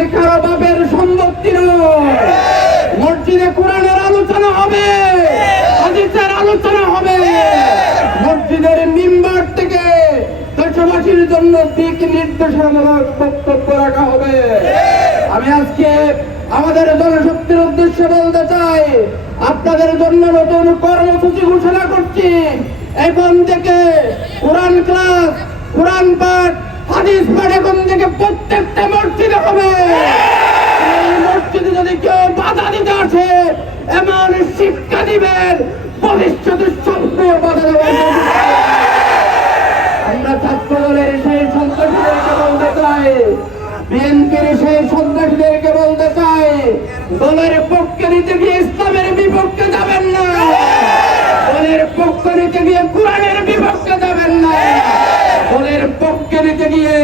মসজিদ কারো বাপের সম্পত্তি নয়। মসজিদে কোরআনের আলোচনা হবে, হাদিসের আলোচনা হবে। মসজিদের মিম্বার থেকে দেশবাসীর জন্য দিক নির্দেশনামূলক বক্তব্য রাখা হবে। আমি আজকে আমাদের জনশক্তির উদ্দেশ্যে বলতে চাই, আপনাদের জন্য নতুন কর্মসূচি ঘোষণা করছি। এখন থেকে কোরআন ক্লাস, কোরআন পাঠ, হাদিস পাঠ এখন থেকে প্রত্যেকটা মসজিদে হবে। এই মসজিদে যদি কেউ বাধা দিতে আসে, এমন শিক্ষা দিবেন ভবিষ্যতের স্বপ্নেও বাধা দেবেন। আমরা ছাত্র দলের সেই সন্ত্রাসীদেরকে বলতে চাই, বিএনপির সেই সন্ত্রাসীদেরকে বলতে চাই, দলের পক্ষে নিতে গিয়ে ইসলামের বিপক্ষে যাবেন না, দলের পক্ষ নিতে গিয়ে কোরআনের বিপক্ষে যাবেন না, দলের পক্ষে নিতে গিয়ে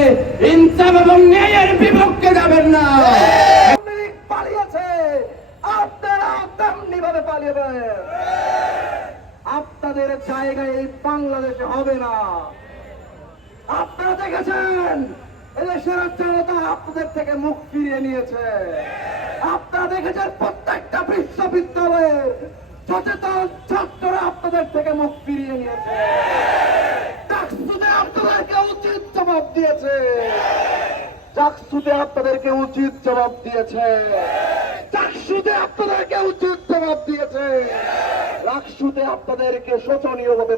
ইনসাফ এবং ন্যায়ের বিপক্ষে যাবেন না। পালিয়েছে, আপনারা তেমনিভাবে পালিয়ে, আপনাদের জায়গায় এই বাংলাদেশে হবে না। আপনারা দেখেছেন এদেশের জনতা আপনাদের থেকে মুখ ফিরিয়ে নিয়েছে। আপনারা দেখেছেন প্রত্যেকটা বিশ্ববিদ্যালয়ে সচেতন ছাত্ররা আপনাদের থেকে মুখ ফিরিয়ে নিয়েছে। ডাকসুতে আপনাদেরকে উচিত জবাব দিয়েছে, ডাকসুতে আপনাদেরকে উচিত জবাব দিয়েছে, ডাকসুতে আপনাদেরকে উচিত জবাব দিয়েছে, ডাকসুতে আপনাদেরকে শোচনীয় ভাবে